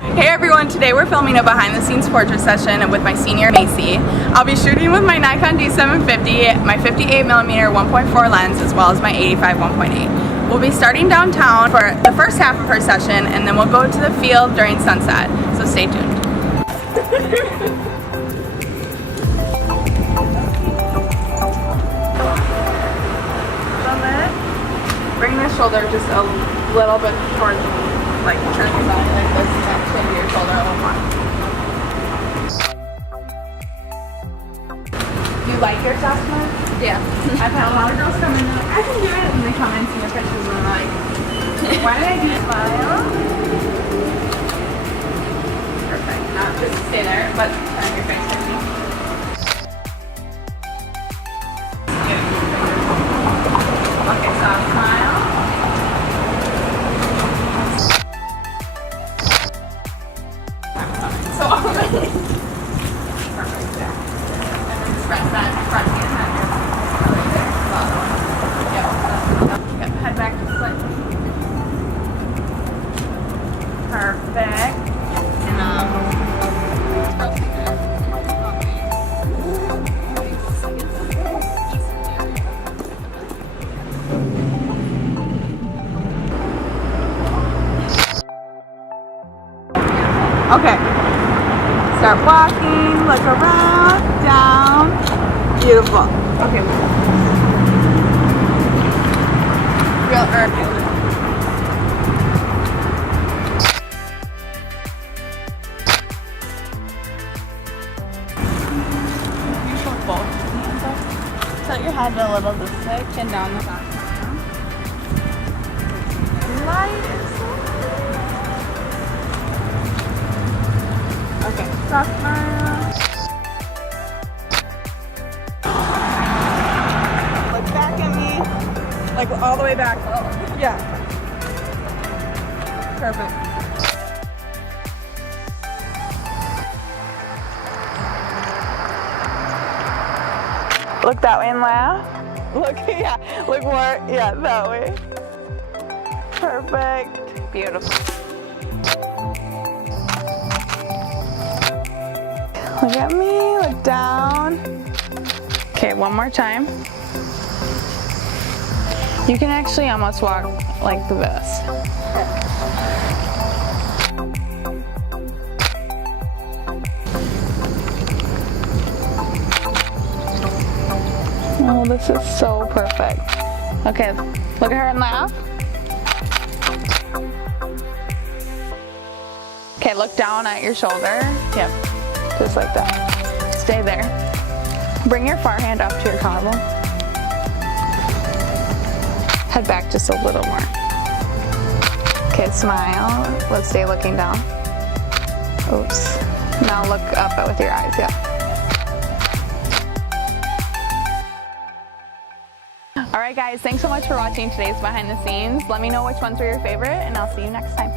Hey everyone, today we're filming a behind the scenes portrait session with my senior Macy. I'll be shooting with my Nikon D750, my 58mm 1.4 lens, as well as my 85 1.8. We'll be starting downtown for the first half of her session, and then we'll go to the field during sunset, so stay tuned. Bring the shoulder just a little bit towards me, like turn your body like this, and then chin to your shoulder a little more. Do you like your adjustment? Yeah. I've had a lot of girls come in and like, I can do it, and they come in, see your pictures, and they're like, why did I do smile? Perfect. Now just stay there, but turn your face towards me. Okay, soft smile. So already. Perfect there. And then just rest that front hand on your right there. Yep. Head back just slightly. Perfect. Okay, start walking, look around, down, beautiful. Okay, real herb. You should both hands up. Tilt your head a little this way, chin down the back. Light is okay, soft smile. Look back at me. Like all the way back. Oh. Yeah. Perfect. Look that way and laugh. Look, yeah. Look more, yeah, that way. Perfect. Beautiful. Look at me, look down. Okay, one more time. You can actually almost walk like this. Oh, this is so perfect. Okay, look at her and laugh. Okay, look down at your shoulder. Yep. Just like that. Stay there. Bring your far hand up to your collarbone. Head back just a little more. Okay, smile. Let's stay looking down. Oops. Now look up with your eyes, yeah. Alright guys, thanks so much for watching today's behind the scenes. Let me know which ones were your favorite, and I'll see you next time.